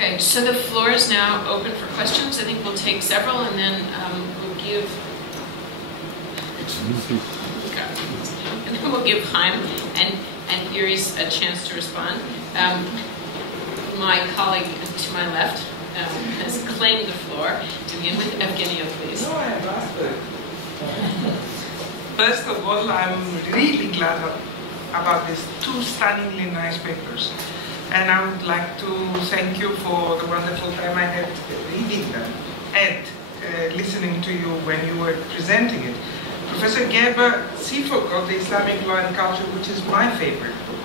Okay, so the floor is now open for questions. I think we'll take several and then we'll give... And then we'll give Chaim and Iris a chance to respond. My colleague to my left has claimed the floor. To begin with, Ginio, please. No, I have asked it. First of all, I'm really glad about these two stunningly nice papers. And I would like to thank you for the wonderful time I had reading them and listening to you when you were presenting it. Professor Gerber, Sifok of the Islamic Law and Culture, which is my favorite book,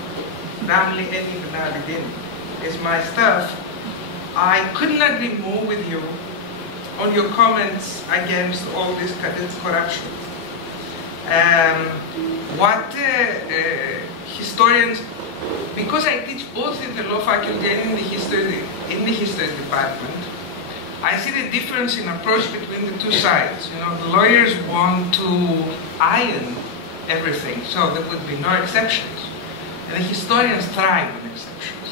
Ramli and Ibn Abidin, is my stuff. I couldn't agree more with you on your comments against all this corruption. Historians, because I teach both in the law faculty and in the history department, I see the difference in approach between the two sides. You know, the lawyers want to iron everything, so there would be no exceptions. And the historians thrive on exceptions.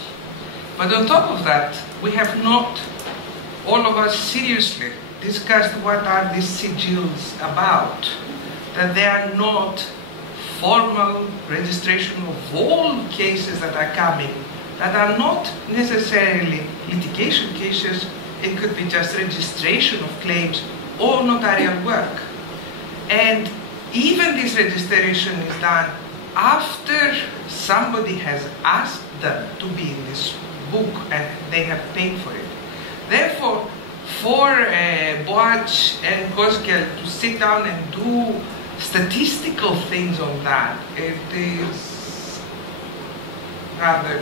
But on top of that, we have not, all of us seriously, discussed what are these sigils about. That they are not formal registration of all cases that are coming, that are not necessarily litigation cases. It could be just registration of claims or notarial work. And even this registration is done after somebody has asked them to be in this book and they have paid for it. Therefore, for Boach and Koskel to sit down and do statistical things on that, it is rather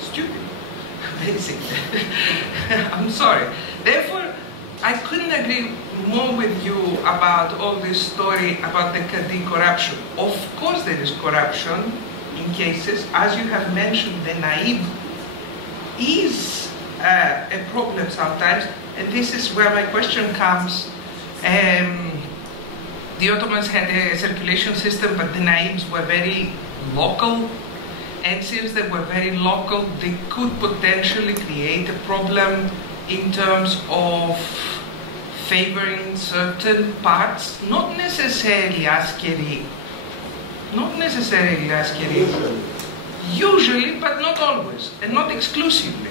stupid, basically. I'm sorry. Therefore, I couldn't agree more with you about all this story about the Qadi corruption. Of course there is corruption in cases. As you have mentioned, the naib is a problem sometimes, and this is where my question comes. The Ottomans had a circulation system, but the naibs were very local. And since they were very local, they could potentially create a problem in terms of favoring certain parts, not necessarily askeri, usually, but not always, and not exclusively.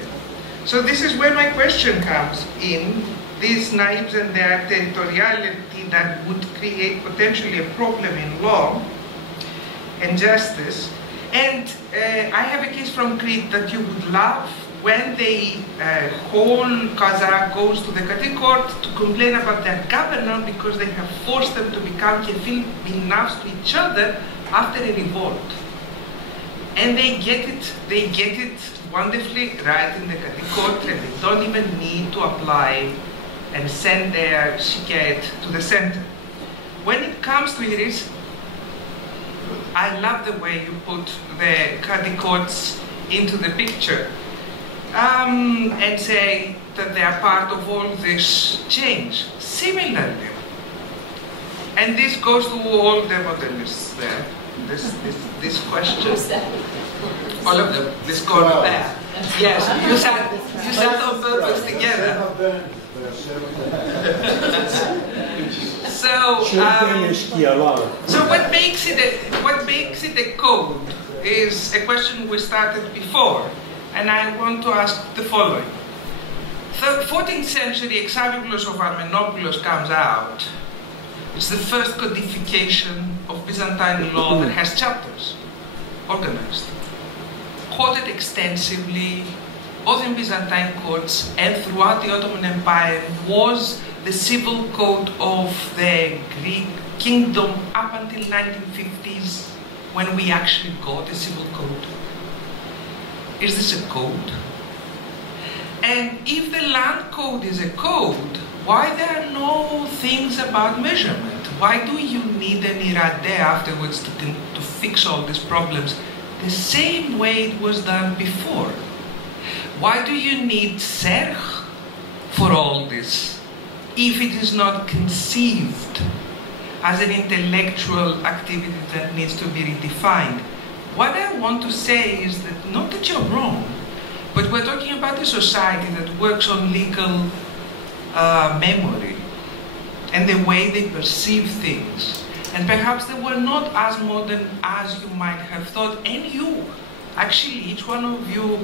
So this is where my question comes in. These naibs and their territoriality that would create potentially a problem in law and justice. And I have a case from Crete that you would love when the whole Kazakh goes to the Qadi court to complain about their governor because they have forced them to become kefil bin nafs to each other after a revolt. And they get it wonderfully right in the Qadi court, and they don't even need to apply and send their shikayat to the center. When it comes to Iris, I love the way you put the Qadi courts into the picture and say that they are part of all this change. Similarly, and this goes to all the modernists there, this question. All of them, this corner there. Yes, you sat on purpose together. So what makes it a code is a question we started before, and I want to ask the following. The 14th century Exavipoulos of Armenopoulos comes out. It's the first codification of Byzantine law that has chapters, organized, quoted extensively, both in Byzantine courts and throughout the Ottoman Empire, was the civil code of the Greek kingdom up until 1950s, when we actually got a civil code. Is this a code? And if the land code is a code, why there are no things about measurement? Why do you need an iradeh afterwards to fix all these problems the same way it was done before? Why do you need serh for all this if it is not conceived as an intellectual activity that needs to be redefined? What I want to say is that, not that you're wrong, But we're talking about a society that works on legal memory and the way they perceive things. And perhaps they were not as modern as you might have thought. And you, actually, each one of you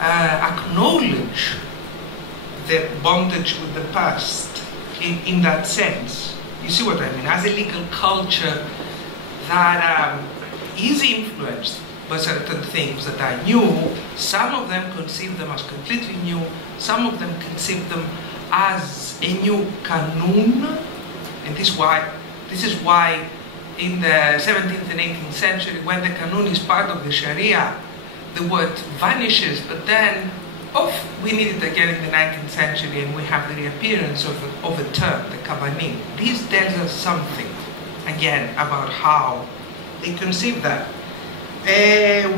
acknowledge the bondage with the past in that sense. You see what I mean? As a legal culture that is influenced by certain things that are new, some of them conceive them as completely new, some of them conceive them as a new kanun, and this is why in the 17th and 18th century, when the kanun is part of the Sharia, the word vanishes, but then we need it again in the 19th century, and we have the reappearance of a term, the kabanim. This tells us something, again, about how they conceive that.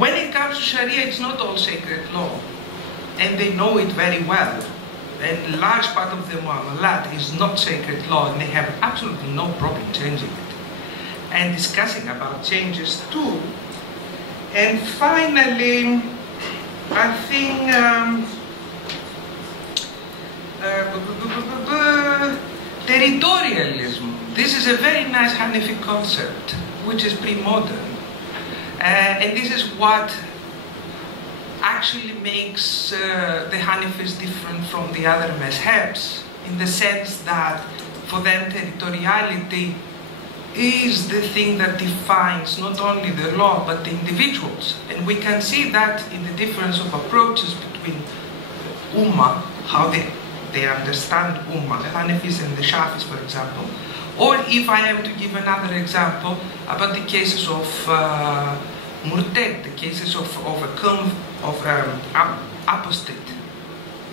When it comes to Sharia, it's not all sacred law, and they know it very well. And a large part of the muamalat is not sacred law, and they have absolutely no problem changing it. And discussing about changes too. And finally, I think territorialism. This is a very nice Hanafi concept, which is pre-modern. And this is what actually makes the Hanafis different from the other mazhabs, in the sense that for them territoriality is the thing that defines not only the law but the individuals. And we can see that in the difference of approaches between Ummah, how they understand Ummah, the Hanafis and the Shafis, for example. Or if I am to give another example about the cases of Murted, the cases of apostate,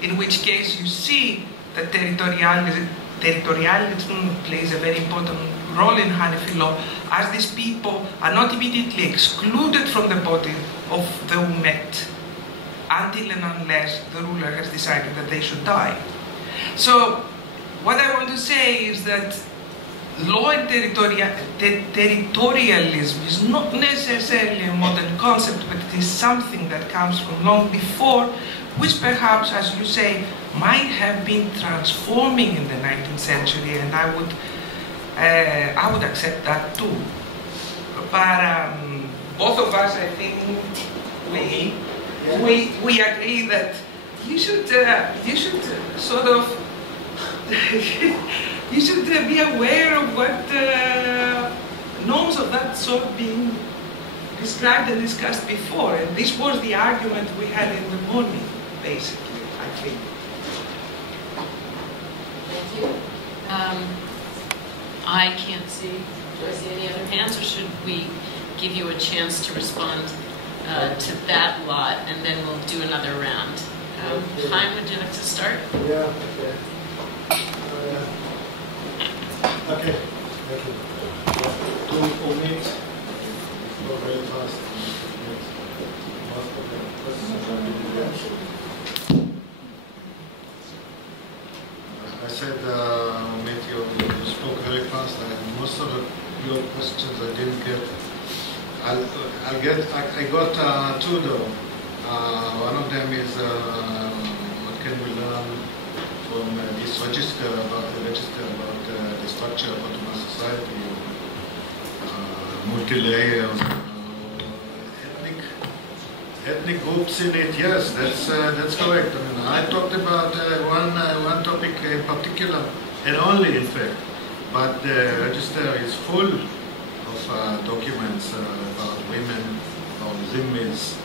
in which case you see that territorialism plays a very important role in Hanafi law, as these people are not immediately excluded from the body of the Ummet until and unless the ruler has decided that they should die. So what I want to say is that law and territorialism is not necessarily a modern concept, but it is something that comes from long before, which perhaps, as you say, might have been transforming in the 19th century, and I would accept that too. But both of us, I think, we agree that you should sort of you should be aware of what norms of that sort being described and discussed before. And this was the argument we had in the morning, basically, I think. Thank you. I can't see. Do I see any other hands, or should we give you a chance to respond to that lot, and then we'll do another round? Chaim, would you like to start? Yeah, okay. Okay, thank you. 2 minutes. Go very fast. Most of the questions are really there. I said, Matthew, you spoke very fast, and most of your questions I didn't get. I got 2 though. One of them is what can we learn from this register about the structure of Ottoman society, multi-layers, ethnic groups in it. Yes, that's correct. I mean, I talked about one topic in particular, and only in fact, but the register is full of documents about women, about Zimmis,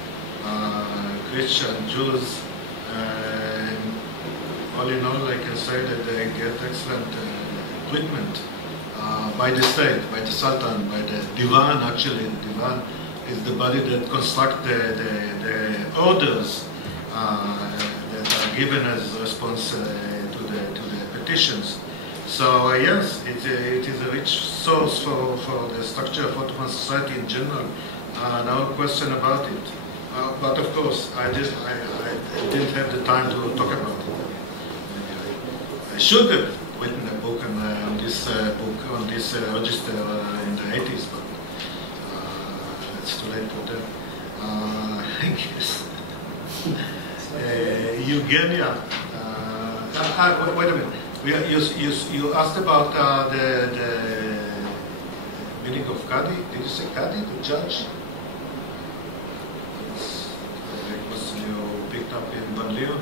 Christian, Jews, and all in all, I can say that they get excellent treatment by the state, by the Sultan, by the Divan. Actually, the Divan is the body that constructs the orders that are given as response to the petitions. So yes, it is a rich source for the structure of Ottoman society in general. No question about it. But of course, I didn't have the time to talk about it. I should have written a book on this register in the 80s, but it's too late for that. I guess. Eugenia. Wait a minute. You asked about the meaning of Qadi. Did you say Qadi, the judge? It's a question you picked up in Banlieue.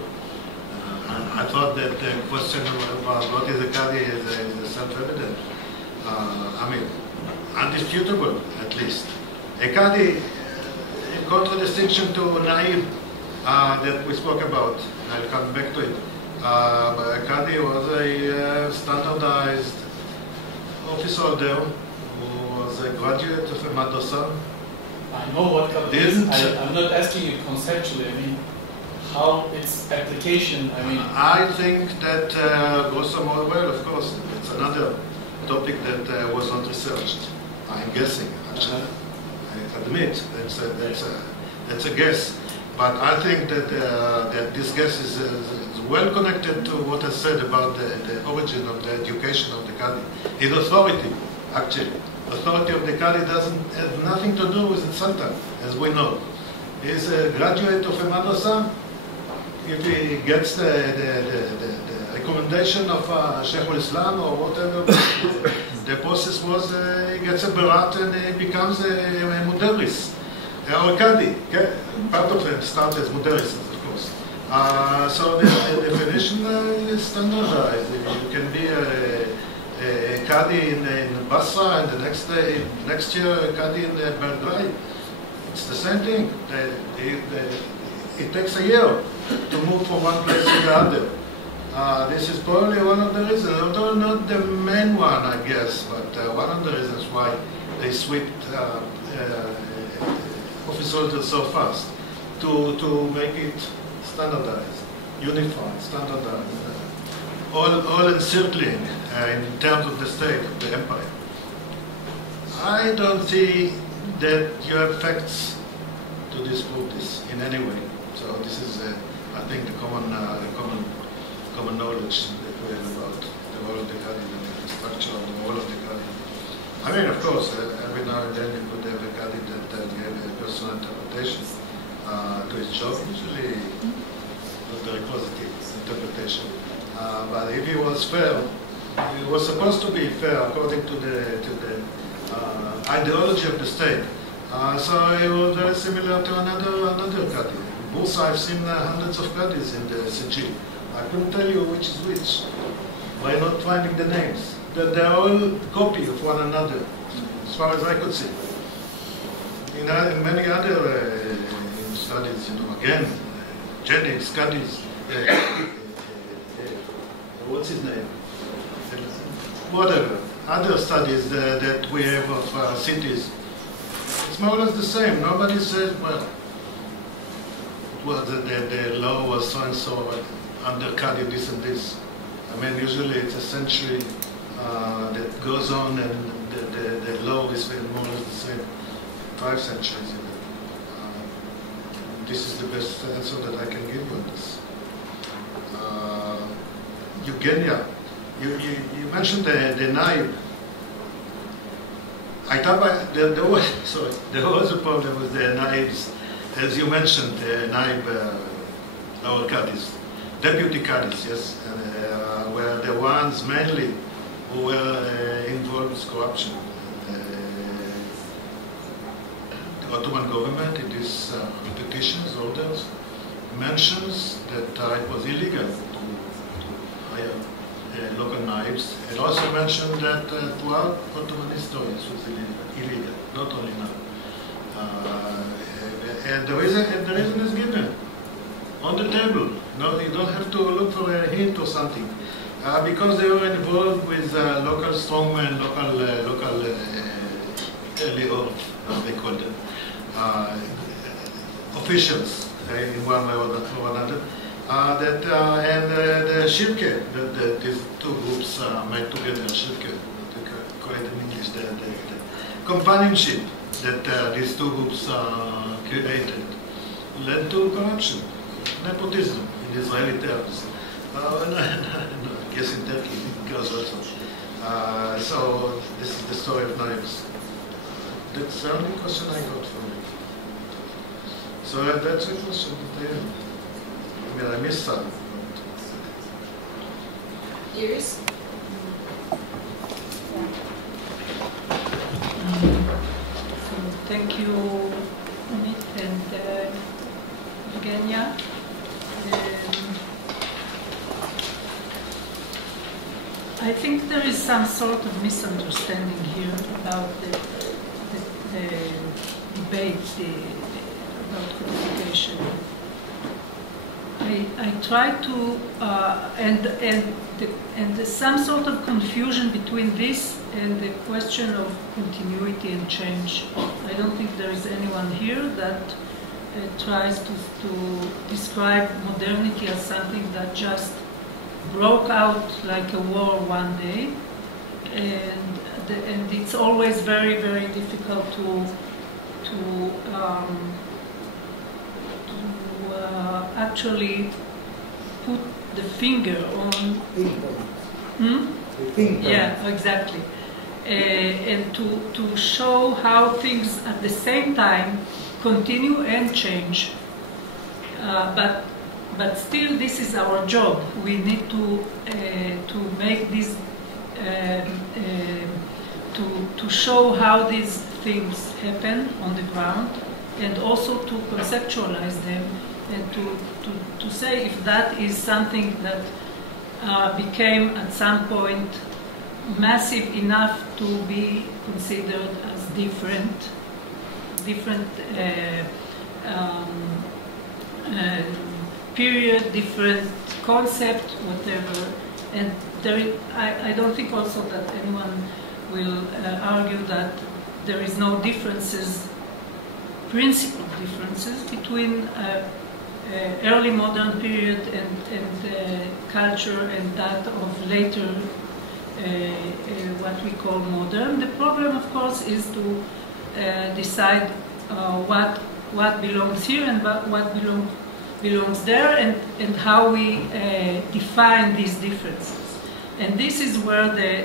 I thought that the question about what is a Qadi is self-evident. I mean, undisputable, at least. A Qadi, in contradistinction to Naib, that we spoke about, I'll come back to it. A Qadi was a standardized office holder who was a graduate of a madrasa. I know what Qadi is. I'm not asking you conceptually. I mean, how its application, I mean... I think that, grosso modo, well, of course, it's another topic that was not researched. I'm guessing, actually. I admit, that's a guess. But I think that this guess is well connected to what I said about the origin of the education of the Qadi. His authority, actually. The authority of the Qadi doesn't have nothing to do with the Sultan, as we know. He's a graduate of a madrasa. If he gets the recommendation of eyhülislam or whatever the process was, he gets a berat and he becomes a mudarris. Or Qadi, part of it starts as mudarris, of course. So the definition is standardized. You can be a Qadi in Basra and the next year a Qadi in Belgrade. It's the same thing. It takes a year to move from one place to the other. This is probably one of the reasons, although not the main one, I guess, but one of the reasons why they swept office holders so fast, to make it standardized, unified, standardized, all encircling in terms of the state, of the empire. I don't see that you have facts to disprove this in any way. So this is, I think, the common knowledge that we have about the role of the Qadi and the structure of the role of the Qadi. I mean, of course, every now and then you could have a Qadi that gave a personal interpretation to his job, usually not very positive interpretation. But if he was fair, he was supposed to be fair according to the ideology of the state. So it was very similar to another Qadi. Bursa, I've seen hundreds of Qadis in the Sijil. I couldn't tell you which is which by not finding the names. They're all copy of one another, as far as I could see. In many other studies, again, Jennings, Qadis, what's his name? Whatever. Other studies that we have of cities, it's more or less the same. Nobody says, well, the law was so-and-so under Qadi this and this. I mean, usually it's a century that goes on and the law is more or less the same. 5 centuries even. This is the best answer that I can give you on this. Eugenia, you mentioned the Naib. I thought there was a problem with the Naibs. As you mentioned, the Naib, our Qadis, deputy Qadis, yes, were the ones mainly who were involved with corruption. The Ottoman government, in these petitions, orders, mentions that it was illegal to hire local Naibs. It also mentioned that throughout Ottoman history it was illegal, not only now. And the reason is given on the table. No, you don't have to look for a hint or something. Because they were involved with local strongmen, local Lior, as they call them, officials in one way or another. And the shirke, that these two groups made together, shirke, they call it in English, the companionship that these two groups created, led to corruption, nepotism in Israeli terms. I guess in Turkey it goes also. So this is the story of Naibs. That's the only question I got from it. So that's a question that I have. maybe I missed some. Iris? So thank you, Amit and Eugenia. I think there is some sort of misunderstanding here about the debate about codification. I try to and there's some sort of confusion between this and the question of continuity and change. I don't think there is anyone here that tries to describe modernity as something that just broke out like a war one day, and it's always very, very difficult to actually put the finger on. Yeah, exactly, and to show how things at the same time continue and change, but still, this is our job. We need to make this, to show how these things happen on the ground, and also to conceptualize them, and to say if that is something that became at some point massive enough to be considered as different period, different concept, whatever. And I don't think also that anyone will argue that there is no differences, principal differences between early modern period and culture and that of later what we call modern. The problem, of course, is to decide what belongs here and what belongs there, and how we define these differences. And this is where the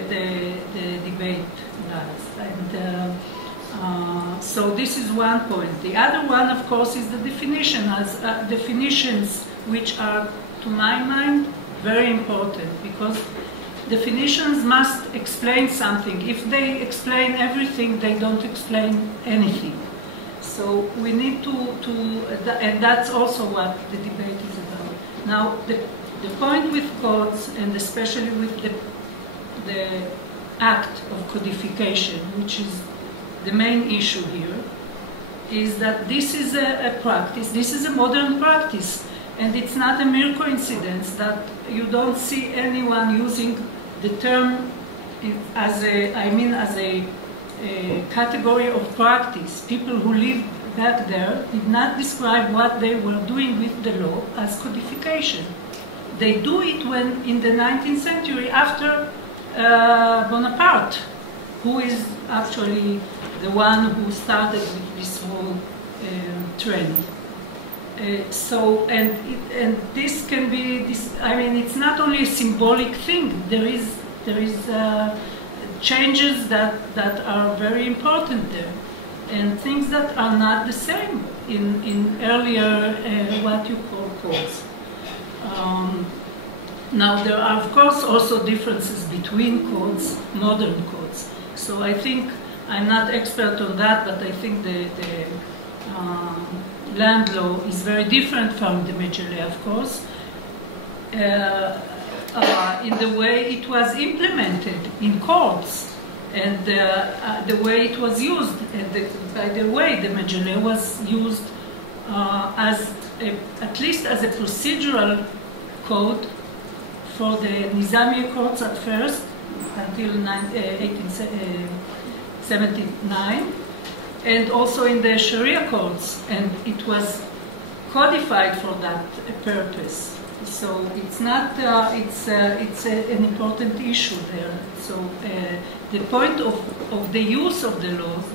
debate lies. And so this is one point. The other one, of course, is the definition, as definitions which are, to my mind, very important, because definitions must explain something. If they explain everything, they don't explain anything. So we need and that's also what the debate is about. Now, the point with codes, and especially with the act of codification, which is the main issue here, is that this is a practice, this is a modern practice, and it's not a mere coincidence that you don't see anyone using the term as a category of practice. People who lived back there did not describe what they were doing with the law as codification. They do it when, in the 19th century, after Bonaparte, who is actually the one who started with this whole trend. So, and this can be, it's not only a symbolic thing. There is changes that are very important there, and things that are not the same in earlier what you call codes. Now there are, of course, also differences between codes, modern codes. So I think, I'm not expert on that, but I think the land law is very different from the Mejele, of course, in the way it was implemented in courts, and the way it was used. And by the way, the Mejele was used at least as a procedural code for the Nizamiya courts at first, until 1879, and also in the Sharia courts, and it was codified for that purpose. So it's not, it's an important issue there. So the point of the use of the laws,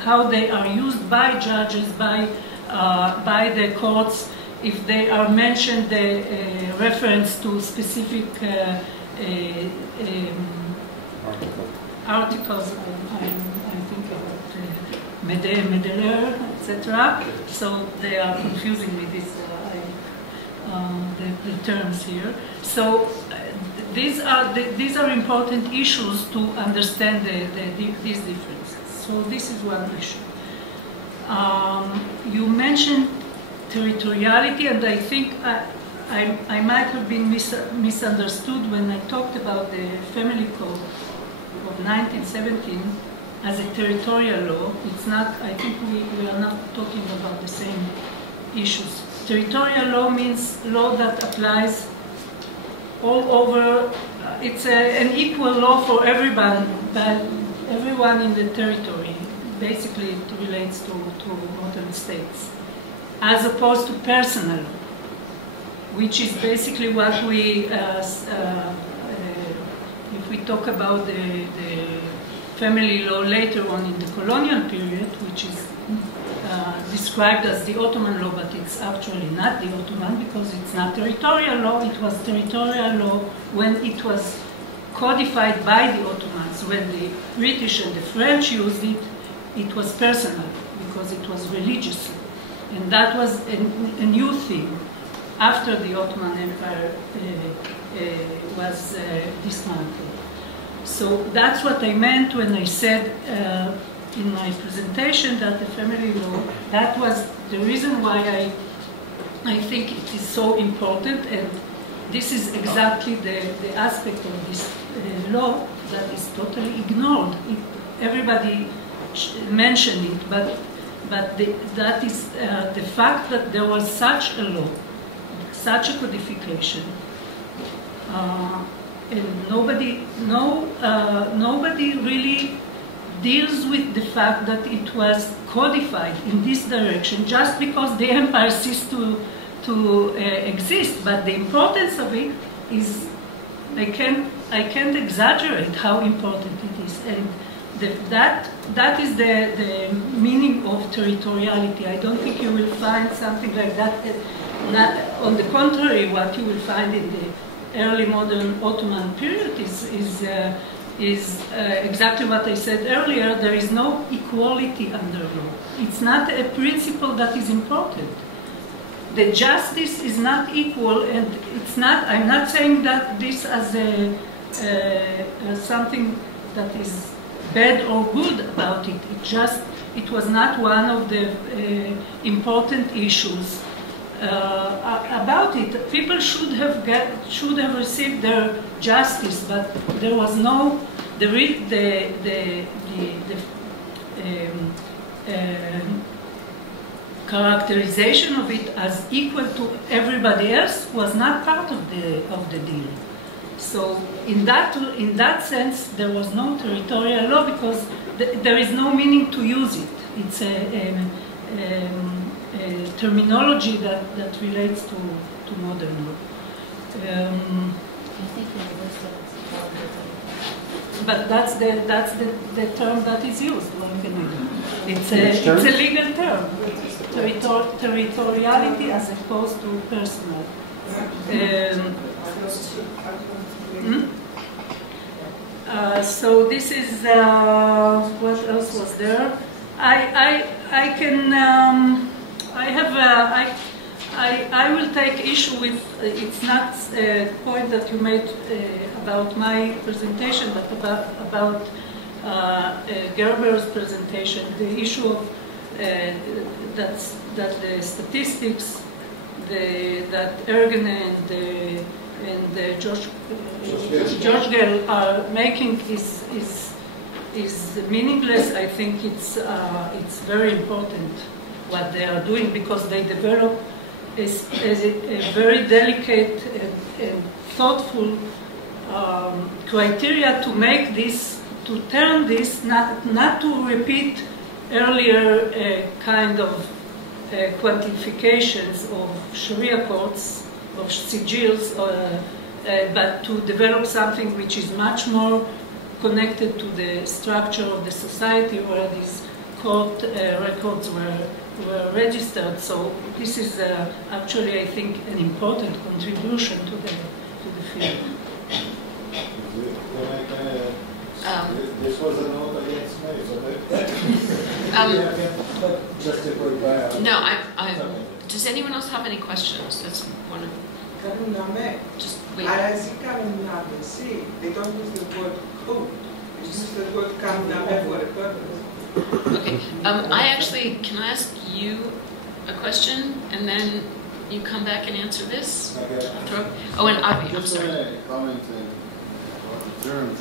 how they are used by judges, by the courts, if they are mentioned, the reference to specific articles, I'm thinking about Medeler, etc. So they are confusing me. This the terms here. So these are important issues to understand these differences. So this is one issue. You mentioned territoriality, and I think I might have been misunderstood when I talked about the Family Code of 1917 as a territorial law. It's not, I think we are not talking about the same issues. Territorial law means law that applies all over. It's an equal law for everyone, but everyone in the territory. Basically, it relates to modern states, as opposed to personal law, which is basically what we, if we talk about the family law later on in the colonial period, which is described as the Ottoman law, but it's actually not the Ottoman because it's not territorial law. It was territorial law when it was codified by the Ottomans. When the British and the French used it, it was personal because it was religious law. And that was a new thing after the Ottoman Empire was dismantled. So that's what I meant when I said in my presentation that the family law, that was the reason why I think it is so important, and this is exactly the aspect of this law that is totally ignored. Everybody mentioned it, but that is the fact that there was such a law, such a codification, and nobody really deals with the fact that it was codified in this direction just because the empire ceased to exist. But the importance of it is, I can't exaggerate how important it is, and that is the meaning of territoriality. I don't think you will find something like that. On the contrary, what you will find in the early modern Ottoman period is exactly what I said earlier. There is no equality under law. It's not a principle that is important. The justice is not equal, and it's not. I'm not saying that this as something that is bad or good about it. It was not one of the important issues about it. People should have received their justice, but there was no characterization of it as equal to everybody else was not part of the deal. So in that sense, there was no territorial law because there is no meaning to use it. It's a terminology that relates to modern law. But that's the term that is used. What can we do? It's a legal term. Territoriality as opposed to personal. So this is what else was there. I will take issue with. It's not a point that you made about my presentation, but about Gerber's presentation. The issue of that the statistics that Edirne and George are making is meaningless. I think it's very important what they are doing because they develop a very delicate and thoughtful criteria to make this, to turn this, not to repeat earlier kind of quantifications of Sharia courts, of sigils, but to develop something which is much more connected to the structure of the society where these court records were registered. So this is actually, I think, an important contribution to the field. This was a note against me, so no, I just Does anyone else have any questions? That's one of. Just wait. See, they don't use the word code. They use the word kanuname for a purpose. Okay. Can I ask you a question, and then you come back and answer this? Okay. Oh, and Avi, I'm Just sorry. a comment on the terms.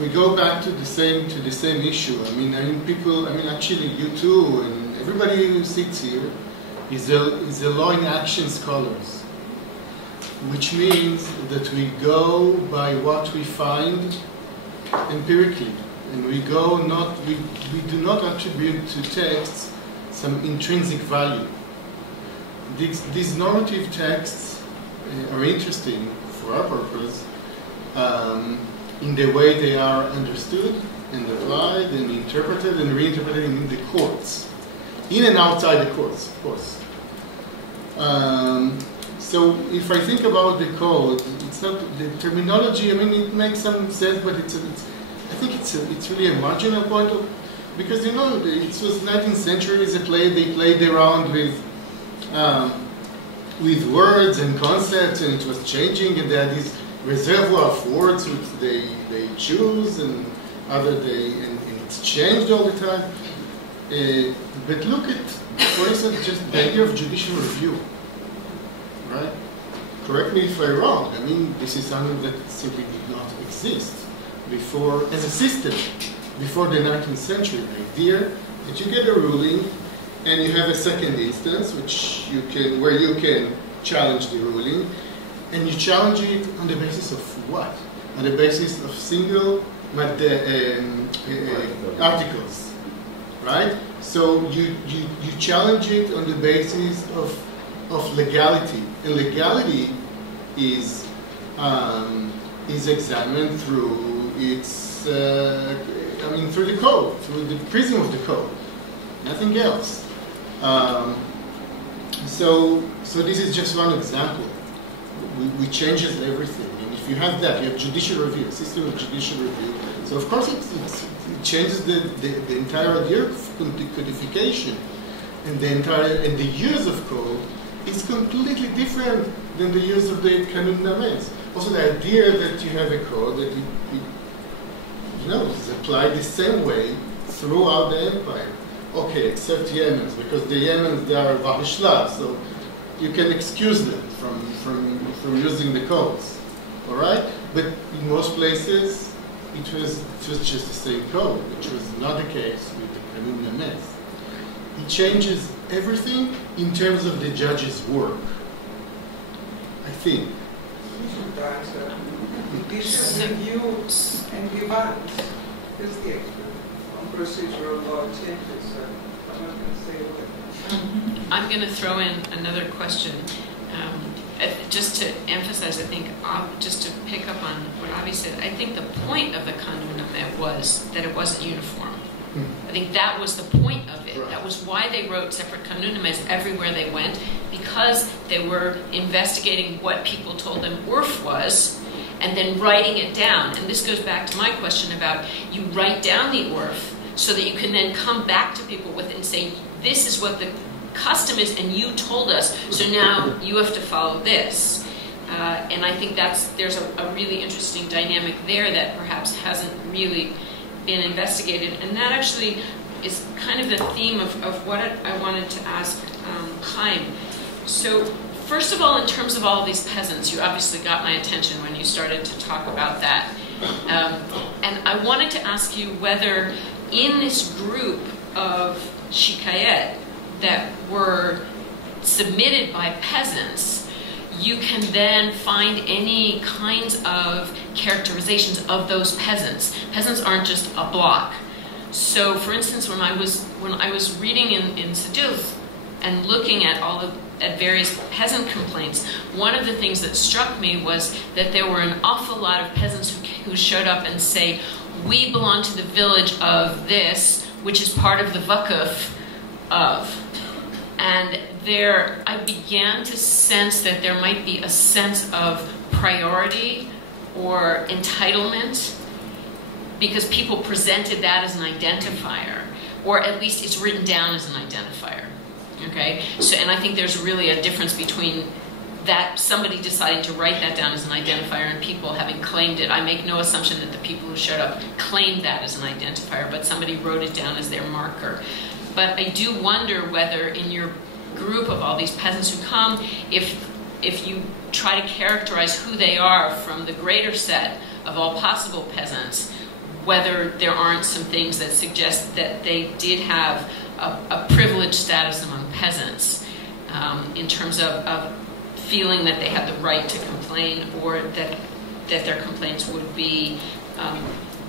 We go back to the same issue. Actually, you too, and everybody who sits here is a law in action scholars, which means that we go by what we find empirically, and we do not attribute to texts some intrinsic value. These normative texts are interesting for our purpose in the way they are understood and applied and interpreted and reinterpreted in the courts, in and outside the courts, of course. So if I think about the code, it's not the terminology. It makes some sense, but I think it's really a marginal point of, because it was 19th century. They played around with words and concepts, and it was changing, and they had this reservoir of words which they choose, and and it's changed all the time. But look at, for instance, just the idea of judicial review, right? Correct me if I'm wrong. This is something that simply did not exist before, as a system, before the 19th century. The idea that you get a ruling, and you have a second instance, where you can challenge the ruling, and you challenge it on the basis of what? On the basis of single articles, right? So you challenge it on the basis of legality, and legality is examined through its through the code, through the prism of the code, nothing else. So this is just one example. We changes everything, and if you have that, you have judicial review, system of judicial review. So of course it changes the entire idea of codification, and the use of code is completely different than the use of the kanun names. Also, the idea that you have a code that is applied the same way throughout the empire. Okay, except Yemens, because the Yemens, they are Vahishla, so you can excuse them from using the codes, all right? But in most places, it was just the same code, which was not the case with the Kanun Names. It changes everything in terms of the judge's work, I think. Judicial review and demands is the expert on procedural law changes. I'm not going to say what. I'm going to throw in another question, just to emphasize, I think, just to pick up on what Avi said, I think the point of the Kanun Names was that it wasn't uniform. I think that was the point of it. That was why they wrote separate Kanun Names everywhere they went, because they were investigating what people told them Urf was, and then writing it down. And this goes back to my question about you write down the Urf so that you can then come back to people with it and say, this is what the custom is, and you told us, so now you have to follow this. And I think there's a really interesting dynamic there that perhaps hasn't really been investigated. And that actually is kind of the theme of what I wanted to ask Chaim. So first of all, in terms of all of these peasants, you obviously got my attention when you started to talk about that. And I wanted to ask you whether in this group of shikayet that were submitted by peasants, you can then find any kinds of characterizations of those peasants. Peasants aren't just a block. So, for instance, when I was reading in Sedilth and looking at at various peasant complaints, one of the things that struck me was that there were an awful lot of peasants who showed up and say, we belong to the village of this, which is part of the vakuf of. And there, I began to sense that there might be a sense of priority or entitlement, because people presented that as an identifier, or at least it's written down as an identifier. Okay, so and I think there's really a difference between that somebody deciding to write that down as an identifier and people having claimed it. I make no assumption that the people who showed up claimed that as an identifier, but somebody wrote it down as their marker. But I do wonder whether in your group of all these peasants who come, if you try to characterize who they are from the greater set of all possible peasants, whether there aren't some things that suggest that they did have a privileged status among peasants in terms of feeling that they had the right to complain, or that their complaints would be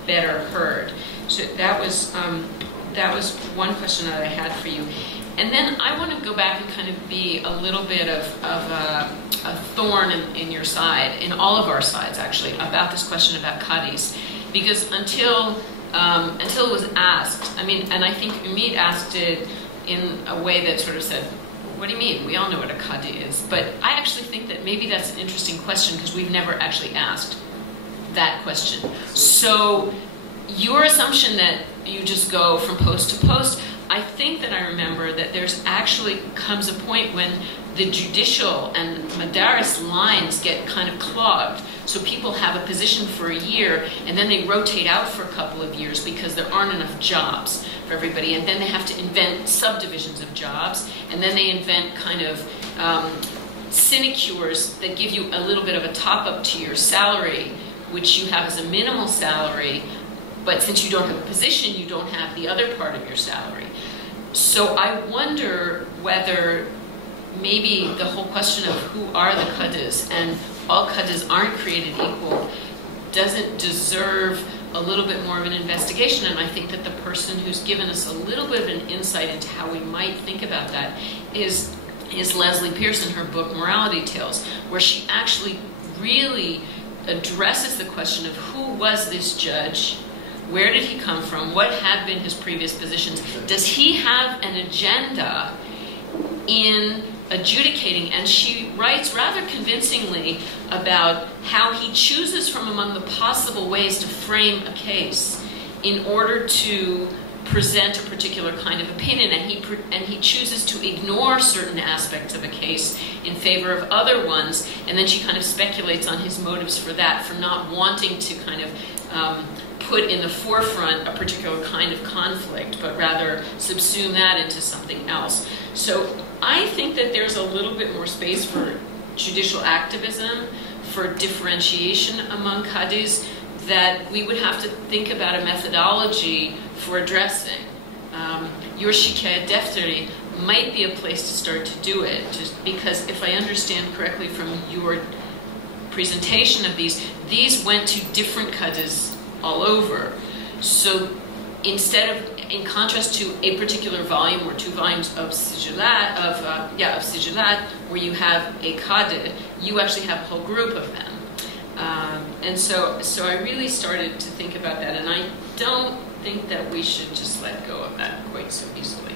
better heard. So that was one question that I had for you. And then I want to go back and kind of be a little bit of a thorn in your side, in all of our sides actually, about this question about qadis. Because until it was asked, I mean, and I think Umid asked it in a way that sort of said, what do you mean? We all know what a qadi is. But I actually think that maybe that's an interesting question because we've never actually asked that question. So your assumption that you just go from post to post, I think that I remember that there's actually comes a point when the judicial and madaris lines get kind of clogged. So people have a position for a year and then they rotate out for a couple of years because there aren't enough jobs for everybody. And then they have to invent subdivisions of jobs. And then they invent kind of sinecures that give you a little bit of a top up to your salary, which you have as a minimal salary. But since you don't have a position, you don't have the other part of your salary. So I wonder whether maybe the whole question of who are the qadis and all qadis aren't created equal doesn't deserve a little bit more of an investigation. And I think that the person who's given us a little bit of an insight into how we might think about that is Leslie Pierce in her book Morality Tales, where she actually really addresses the question of who was this judge. Where did he come from? What had been his previous positions? Does he have an agenda in adjudicating? And she writes rather convincingly about how he chooses from among the possible ways to frame a case in order to present a particular kind of opinion, and he chooses to ignore certain aspects of a case in favor of other ones, and then she kind of speculates on his motives for that, for not wanting to kind of put in the forefront a particular kind of conflict, but rather subsume that into something else. So I think that there's a little bit more space for judicial activism, for differentiation among qadis, that we would have to think about a methodology for addressing. Your Shikayat Defterleri might be a place to start to do it, just because if I understand correctly from your presentation of these went to different qadis all over. So instead of, in contrast to a particular volume or two volumes of sijilat, of sijilat, where you have a qadi, you actually have a whole group of them. And so I really started to think about that, and I don't think that we should just let go of that quite so easily.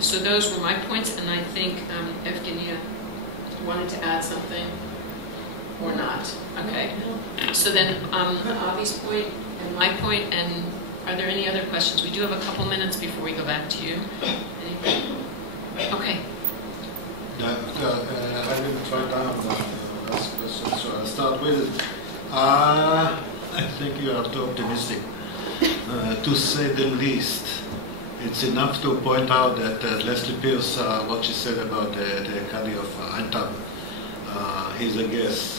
So those were my points, and I think Evgenia wanted to add something. Or not. Okay. So then Avi's point and my point, and are there any other questions? We do have a couple minutes before we go back to you. Anything? Okay. I didn't write down the last question, so I'll start with it. I think you are too optimistic, to say the least. It's enough to point out that Leslie Pierce, what she said about the Qadi of Aintab, he's a guess.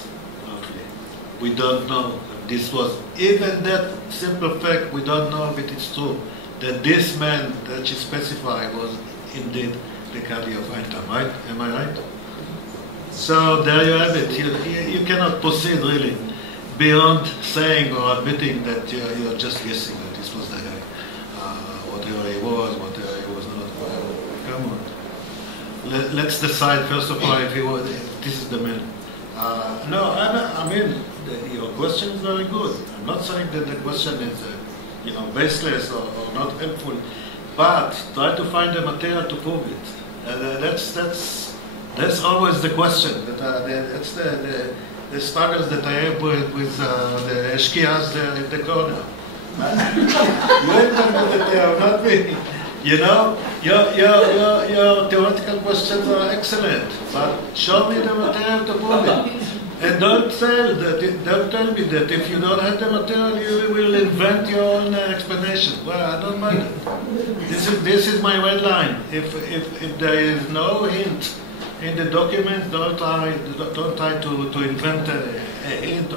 We don't know if this was, even that simple fact, we don't know if it is true, that this man that she specified was indeed the Qadi of Aintab, right? Am I right? So there you have it. You cannot proceed really beyond saying or admitting that you're just guessing that this was the guy. Whatever he was, whatever he was not, whatever. Come on. Let's decide first of all if this is the man. No, I mean, your question is very good. I'm not saying that the question is, baseless or not helpful, but try to find the material to prove it. That's always the question. That's the struggles that I have with the eshkiyas there in the corner. You enter the detail, not me. You know, your theoretical questions are excellent, but show me the material to prove it. And don't tell me that if you don't have the material, you will invent your own explanation. Well, I don't mind it. This is my red line. If there is no hint in the document, don't try to invent a hint,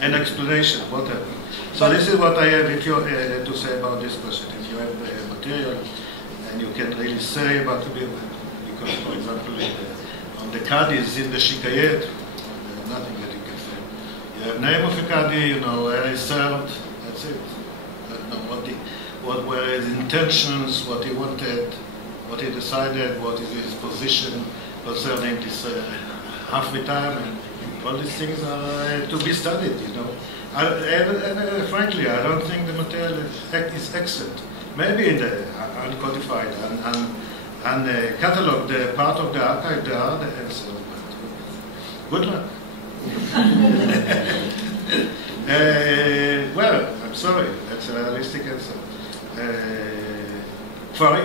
an explanation, whatever. So this is what I have to say about this question. If you have material, and you can really say about it, because, for example, on the Qadis in the Shikayet, nothing that you can say. You have name of a Qadi, you know, where he served, that's it. You know, what were his intentions, what he wanted, what he decided, what is his position concerning this half retirement. All these things are to be studied, you know. And frankly, I don't think the material is excellent. Maybe in the uncodified and catalog, the part of the archive, there are the answers. Good luck. Well, I'm sorry, that's a realistic answer.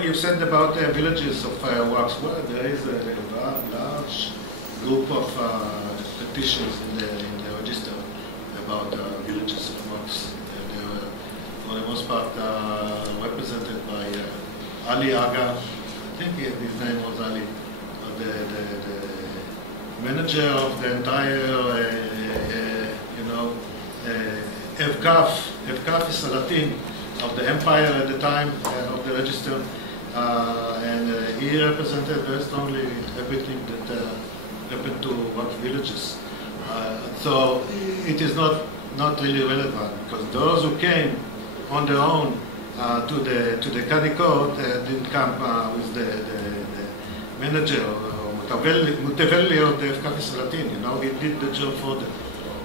You said about the villages of wax. Well, there is a large group of petitions in the register about villages of wax. They were, for the most part, represented by Ali Aga. I think his name was Ali, the manager of the entire, Evkaf is Salatin of the empire at the time of the register, and he represented very strongly everything that happened to what villages. So it is not really relevant, because those who came on their own to the Qadi court didn't come with the manager or Mutavelli of the Efkaf Salatin. You know, he did the job for them.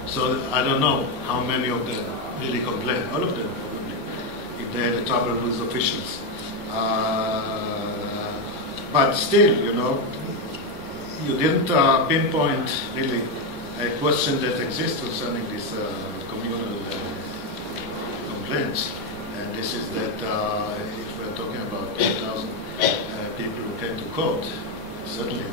So I don't know how many of them really complained. All of them probably, if they had a trouble with officials. But still, you know, you didn't pinpoint really a question that exists concerning these communal complaints. And this is that if we're talking about 2,000 people who came to court, certainly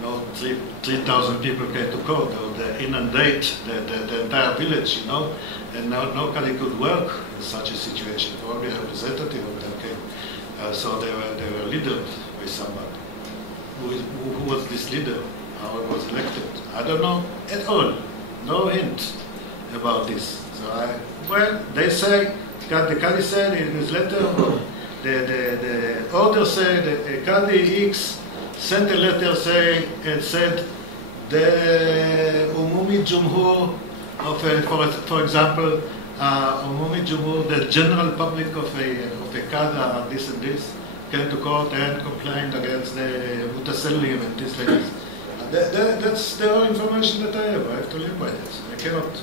no 3,000 people came to court. They inundate the entire village, you know, and nobody could work in such a situation. Probably a representative of them came. So they were leaders by somebody. Who was this leader? How it was elected? I don't know at all. No hint about this. So they say, the Qadi said in his letter, the order said that Qadi X sent a letter saying and said the Umumi Jumhur of, for example, Umumi Jumhur, the general public of a Qadi, this and this, came to court and complained against the Mutasellim and this like this. That's the information that I have to live by this. I cannot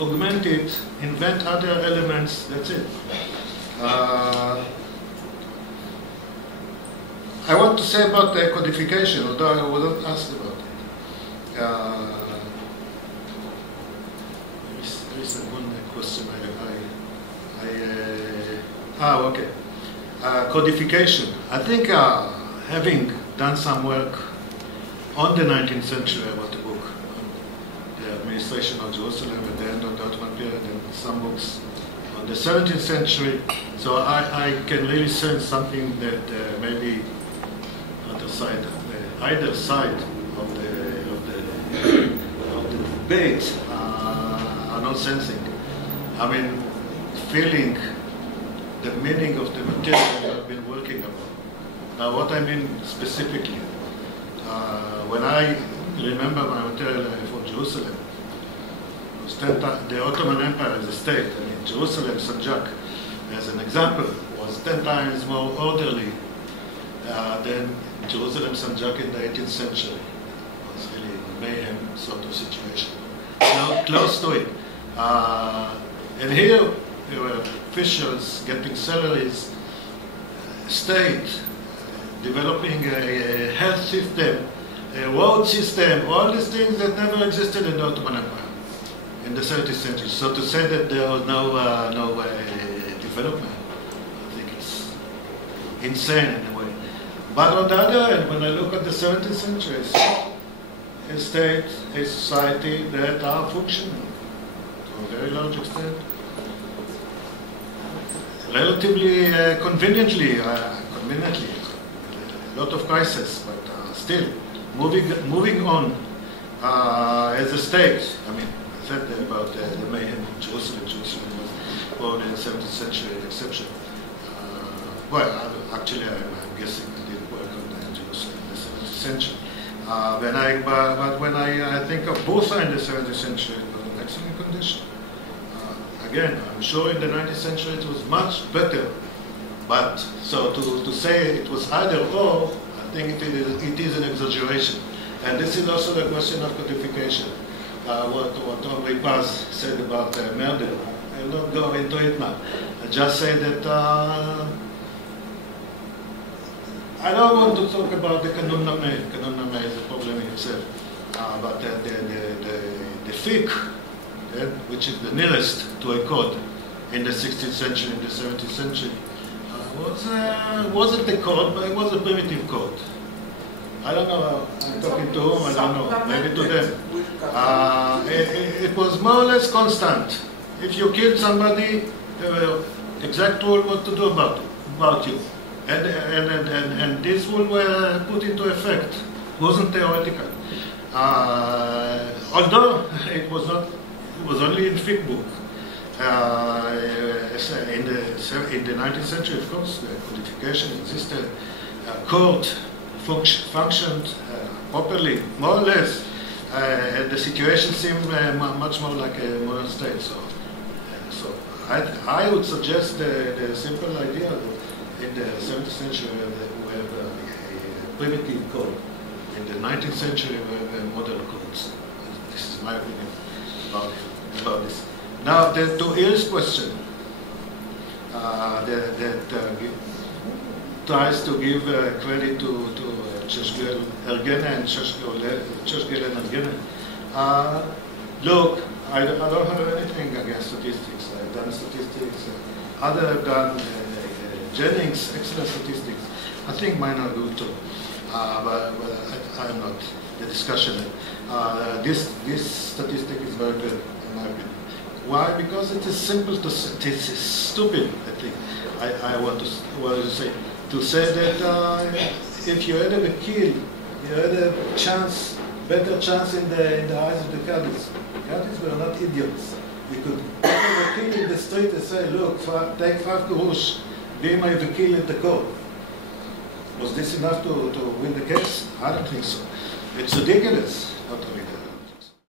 augment it, invent other elements, that's it. I want to say about the codification, although I wasn't asked about it. There is one question okay. Codification. I think having done some work on the 19th century, I wrote a book on the administration of Jerusalem at the end of the Ottoman period, and some books on the 17th century. So I can really sense something that maybe either side of the debate are not sensing. I mean, feeling the meaning of the material I've been working upon. Now, what I mean specifically, when I remember my material for Jerusalem, the Ottoman Empire as a state, I mean, Jerusalem, Sanjak, as an example, was 10 times more orderly than Jerusalem, Sanjak in the 18th century. It was really a mayhem sort of situation. Now, close to it. And here, there were officials getting salaries, state developing a health system, a road system, all these things that never existed in the Ottoman Empire in the 17th century. So to say that there was no development, I think insane in a way. But on the other hand, when I look at the 17th century, it's a state, a society that are functional to a very large extent. Relatively conveniently, a lot of crisis, but still moving on as a state. I mean, I said about the Mühimme in Jerusalem. Jerusalem was born in the 17th century, an exception. Well, actually, I'm guessing I did work on Jerusalem in the 17th century. But when I think of Bursa in the 17th century, it was in excellent condition. Again, I'm sure in the 19th century it was much better. But so to say it was either or, I think it is an exaggeration. And this is also the question of codification. What Henri Paz said about murder. I'll not go into it now. I just say that I don't want to talk about the Canon Nameh. Canon Nameh is a problem in itself. But the fiqh, which is the nearest to a code in the 16th century, in the 17th century, wasn't a code, but it was a primitive code. I don't know, I'm talking to whom, I don't know, maybe to them. It was more or less constant. If you killed somebody, there were exact rule what to do about you. And this rule were put into effect. It wasn't theoretical. Although it was only in fiqh book. In the 19th century, of course, the codification existed. Court functioned properly, more or less. The situation seemed much more like a modern state. So I would suggest the simple idea that in the 17th century we have a primitive code. In the 19th century we have modern codes. This is my opinion about this. Now, to Eyal's question, that tries to give credit to Cheshgel Ergene and Cheshgel and Ergene. Look, I don't have anything against statistics. I've done statistics. Others have done Jennings, excellent statistics. I think mine are good too. But I'm not the discussion. This statistic is very good, in my opinion. Why? Because it is simple to say. It is stupid, I think. I want to say. To say that if you had a kill, you had a chance, better chance in the eyes of the Qadis. The Qadis were not idiots. You could have a kill in the street and say, look, take 5 kurush, be my vakil at the court. Was this enough to win the case? I don't think so. It's ridiculous.